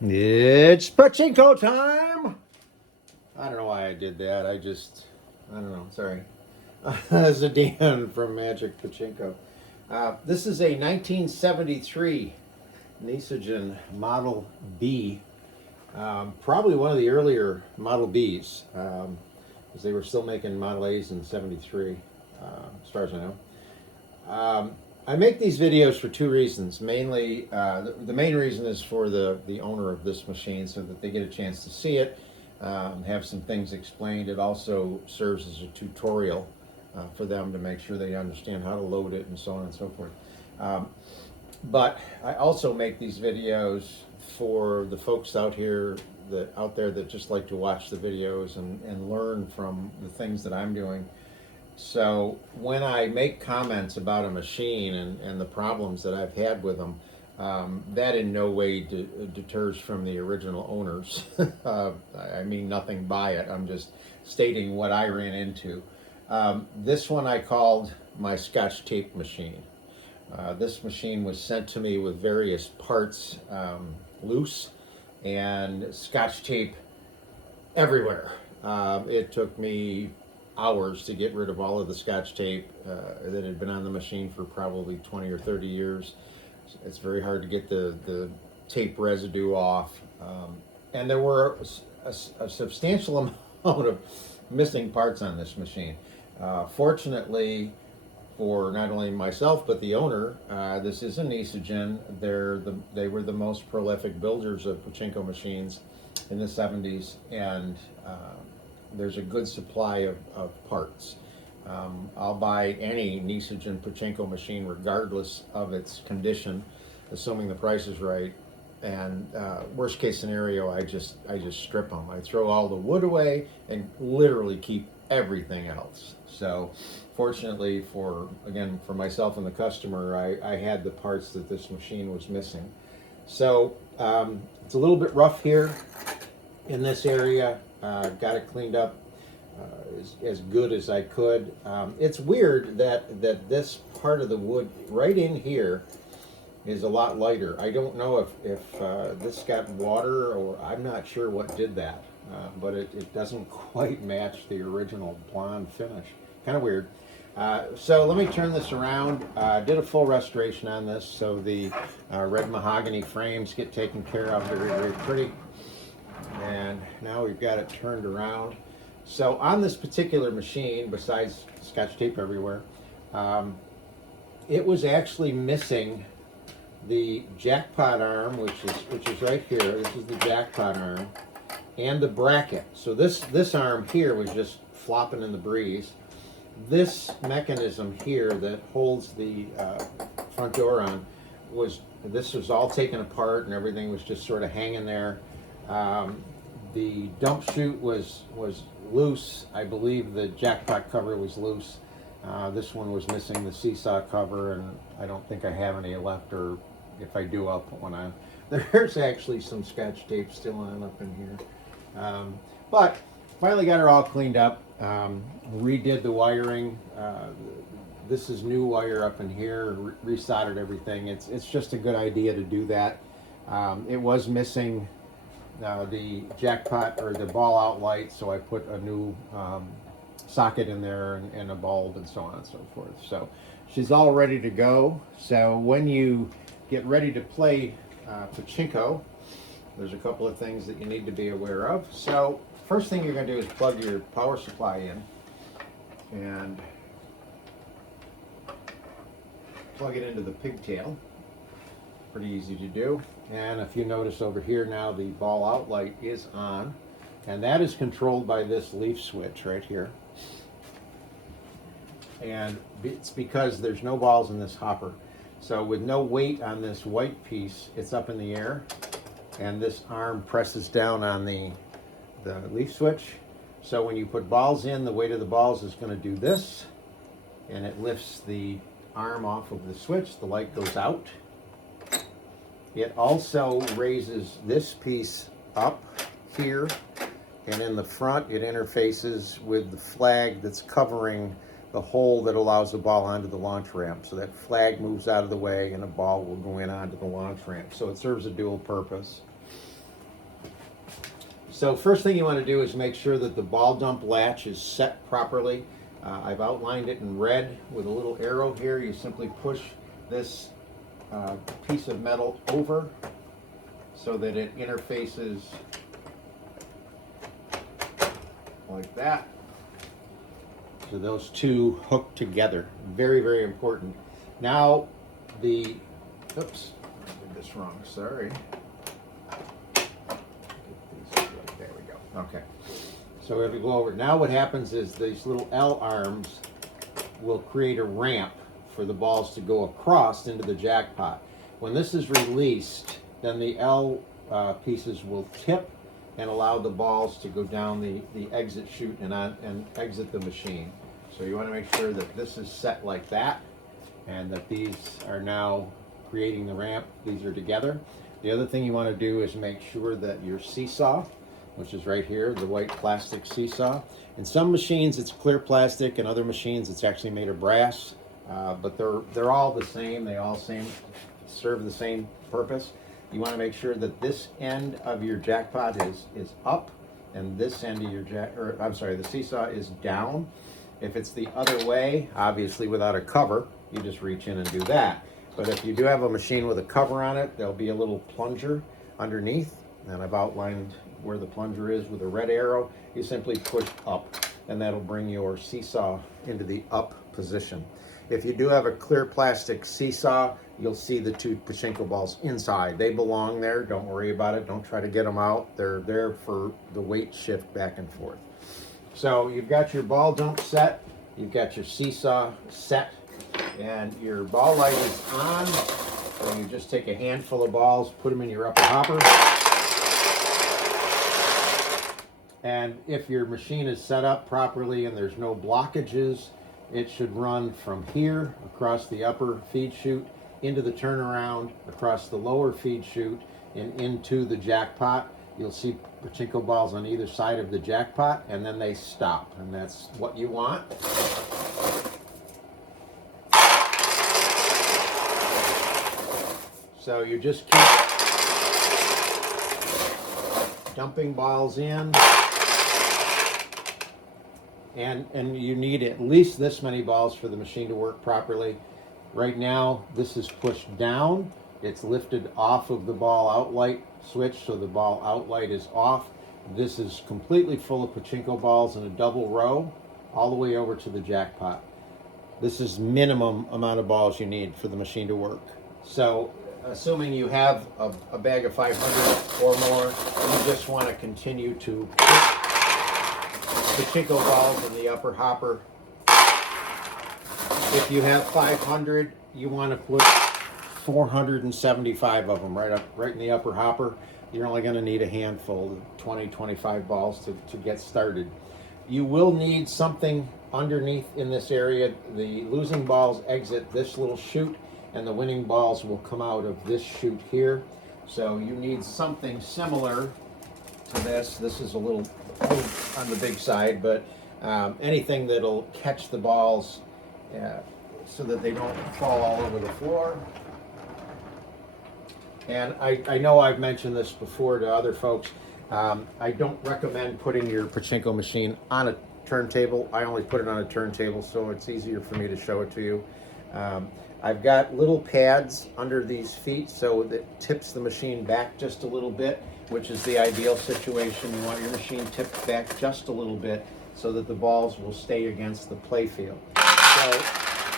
It's Pachinko time! I don't know why I did that. I don't know. Sorry. This is Dan from Magic Pachinko. This is a 1973 Nishijin Model B. Probably one of the earlier Model Bs, because they were still making Model A's in 73, as far as I know. I make these videos for two reasons. Mainly, the main reason is for the owner of this machine, so that they get a chance to see it, have some things explained. It also serves as a tutorial for them to make sure they understand how to load it and so on and so forth. But I also make these videos for the folks out there that just like to watch the videos and learn from the things that I'm doing. So when I make comments about a machine and the problems that I've had with them, that in no way deters from the original owners. I mean nothing by it. I'm just stating what I ran into. This one I called my Scotch tape machine. This machine was sent to me with various parts loose and Scotch tape everywhere. It took me hours to get rid of all of the Scotch tape that had been on the machine for probably 20 or 30 years. It's very hard to get the tape residue off. And there were a substantial amount of missing parts on this machine. Fortunately, for not only myself but the owner, this is a Nishijin. They were the most prolific builders of pachinko machines in the 70s, and there's a good supply of parts. I'll buy any Nishijin Pachinko machine regardless of its condition, assuming the price is right. And worst case scenario, I just strip them. I throw all the wood away and literally keep everything else. So fortunately for myself and the customer, I had the parts that this machine was missing. So it's a little bit rough here in this area. Got it cleaned up as good as I could. It's weird that this part of the wood right in here is a lot lighter. I don't know if this got water, or I'm not sure what did that, but it doesn't quite match the original blonde finish. Kind of weird. So let me turn this around. Did a full restoration on this, so the red mahogany frames get taken care of. Very, very pretty. And now we've got it turned around. So on this particular machine, besides Scotch tape everywhere, it was actually missing the jackpot arm, which is right here. This is the jackpot arm, and the bracket. So this arm here was just flopping in the breeze. This mechanism here that holds the front door on was all taken apart, and everything was just sort of hanging there. The dump chute was loose. I believe the jackpot cover was loose. This one was missing the seesaw cover, and I don't think I have any left, or if I do, I'll put one on. There's actually some Scotch tape still on up in here. But finally got her all cleaned up. Redid the wiring. This is new wire up in here. Resoldered everything. It's just a good idea to do that. It was missing the jackpot or the ball out light, so I put a new socket in there and a bulb and so on and so forth. So she's all ready to go. So when you get ready to play Pachinko, there's a couple of things that you need to be aware of. So first thing you're going to do is plug your power supply in and plug it into the pigtail. Pretty easy to do. And if you notice over here now, the ball out light is on, and that is controlled by this leaf switch right here. And it's because there's no balls in this hopper. So with no weight on this white piece, it's up in the air, and this arm presses down on the leaf switch. So when you put balls in, the weight of the balls is going to do this, and it lifts the arm off of the switch. The light goes out. It also raises this piece up here, and in the front it interfaces with the flag that's covering the hole that allows the ball onto the launch ramp. So that flag moves out of the way and a ball will go in onto the launch ramp. So it serves a dual purpose. So first thing you want to do is make sure that the ball dump latch is set properly. I've outlined it in red with a little arrow here. You simply push this piece of metal over so that it interfaces like that. So those two hook together. Very, very important. Now oops, I did this wrong, sorry. There we go. Okay. So if we go over, now what happens is these little L arms will create a ramp for the balls to go across into the jackpot. When this is released, then the L pieces will tip and allow the balls to go down the exit chute and exit the machine. So you want to make sure that this is set like that and that these are now creating the ramp. These are together. The other thing you want to do is make sure that your seesaw, which is right here, the white plastic seesaw. In some machines it's clear plastic, and other machines it's actually made of brass, but they're all the same. They all serve the same purpose. You want to make sure that this end of your jackpot is up, and this end of your the seesaw is down. If it's the other way, obviously without a cover, you just reach in and do that. But if you do have a machine with a cover on it, there'll be a little plunger underneath, and I've outlined where the plunger is with a red arrow. You simply push up, and that'll bring your seesaw into the up position. If you do have a clear plastic seesaw, you'll see the two pachinko balls inside. They belong there. Don't worry about it. Don't try to get them out. They're there for the weight shift back and forth. So you've got your ball dump set, you've got your seesaw set, and your ball light is on. So you just take a handful of balls, put them in your upper hopper. And if your machine is set up properly and there's no blockages, it should run from here across the upper feed chute into the turnaround, across the lower feed chute, and into the jackpot. You'll see pachinko balls on either side of the jackpot, and then they stop, and that's what you want. So you just keep dumping balls in, and you need at least this many balls for the machine to work properly. Right now, this is pushed down. It's lifted off of the ball out light switch, so the ball out light is off. This is completely full of pachinko balls in a double row all the way over to the jackpot. This is minimum amount of balls you need for the machine to work. So assuming you have a bag of 500 or more, you just want to continue to put pachinko balls in the upper hopper. If you have 500, you want to put 475 of them right in the upper hopper. You're only going to need a handful, 20, 25 balls to get started. You will need something underneath in this area. The losing balls exit this little chute, and the winning balls will come out of this chute here. So you need something similar to this. This is a little on the big side, but anything that'll catch the balls so that they don't fall all over the floor. And I know I've mentioned this before to other folks. I don't recommend putting your pachinko machine on a turntable. I only put it on a turntable so it's easier for me to show it to you. I've got little pads under these feet so that tips the machine back just a little bit, which is the ideal situation. You want your machine tipped back just a little bit so that the balls will stay against the play field. So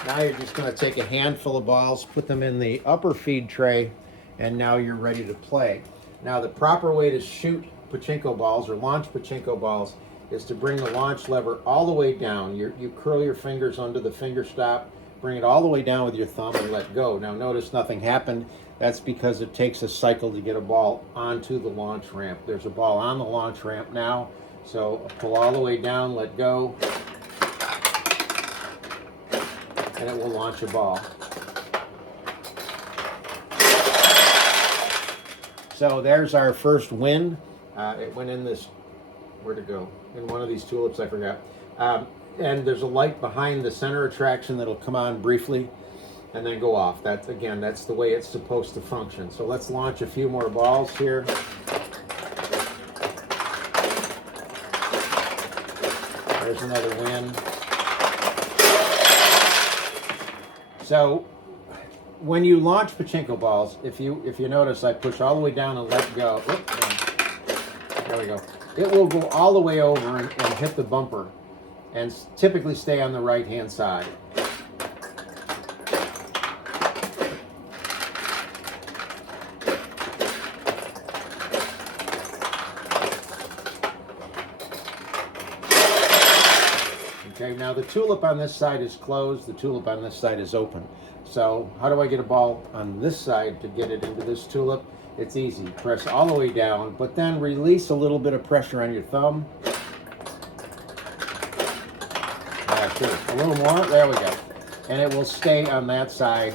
now you're just going to take a handful of balls, put them in the upper feed tray, and now you're ready to play. Now the proper way to shoot pachinko balls or launch pachinko balls is to bring the launch lever all the way down. You curl your fingers under the finger stop, bring it all the way down with your thumb and let go. Now notice nothing happened. That's because it takes a cycle to get a ball onto the launch ramp. There's a ball on the launch ramp now, so pull all the way down, let go, and it will launch a ball. So there's our first win. It went in this, where'd it go? In one of these tulips, I forgot. And there's a light behind the center attraction that'll come on briefly and then go off. That's the way it's supposed to function. So let's launch a few more balls here. There's another win. So when you launch pachinko balls, if you notice, I push all the way down and let go. There we go. It will go all the way over and hit the bumper, and typically stay on the right-hand side. Okay, now the tulip on this side is closed, the tulip on this side is open. So how do I get a ball on this side to get it into this tulip? It's easy. Press all the way down, but then release a little bit of pressure on your thumb. Sure, a little more, there we go. And it will stay on that side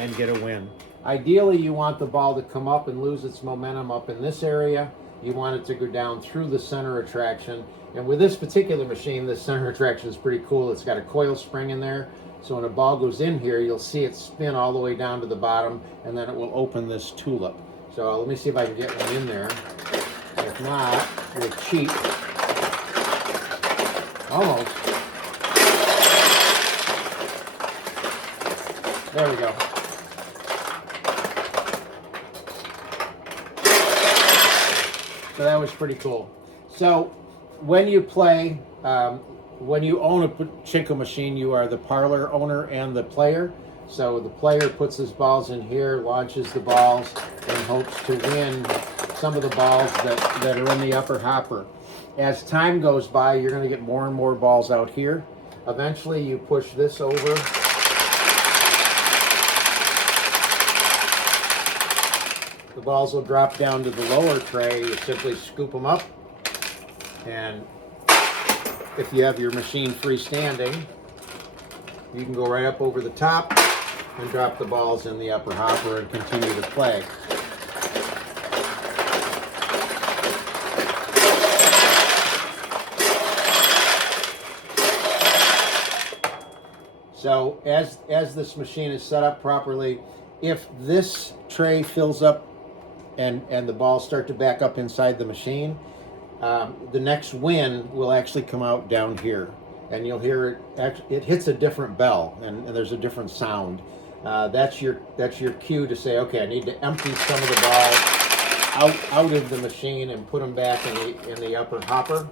and get a win. Ideally, you want the ball to come up and lose its momentum up in this area. You want it to go down through the center attraction. And with this particular machine, this center attraction is pretty cool. It's got a coil spring in there. So when a ball goes in here, you'll see it spin all the way down to the bottom, and then it will open this tulip. So let me see if I can get one in there. If not, we'll cheat. Almost. There we go. So that was pretty cool. So when you play, when you own a pachinko machine, you are the parlor owner and the player. So the player puts his balls in here, launches the balls, and hopes to win some of the balls that are in the upper hopper. As time goes by, you're going to get more and more balls out here. Eventually, you push this over. The balls will drop down to the lower tray. You simply scoop them up, and if you have your machine freestanding, you can go right up over the top and drop the balls in the upper hopper and continue to play. So as this machine is set up properly, if this tray fills up and the balls start to back up inside the machine, the next win will actually come out down here, and you'll hear it hits a different bell, and there's a different sound. That's your cue to say, okay, I need to empty some of the balls out of the machine and put them back in the upper hopper,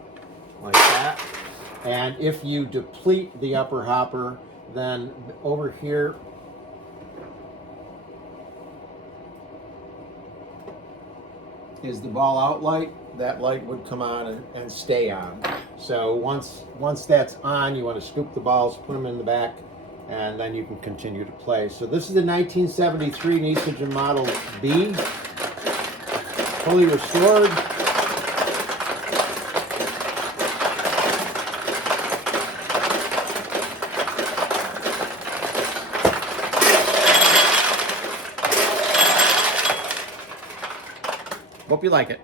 like that. And if you deplete the upper hopper, then over here, is the ball out light. That light would come on and stay on. So once that's on, you want to scoop the balls, put them in the back, and then you can continue to play. So this is the 1973 Nishijin Model B, fully restored. Hope you like it.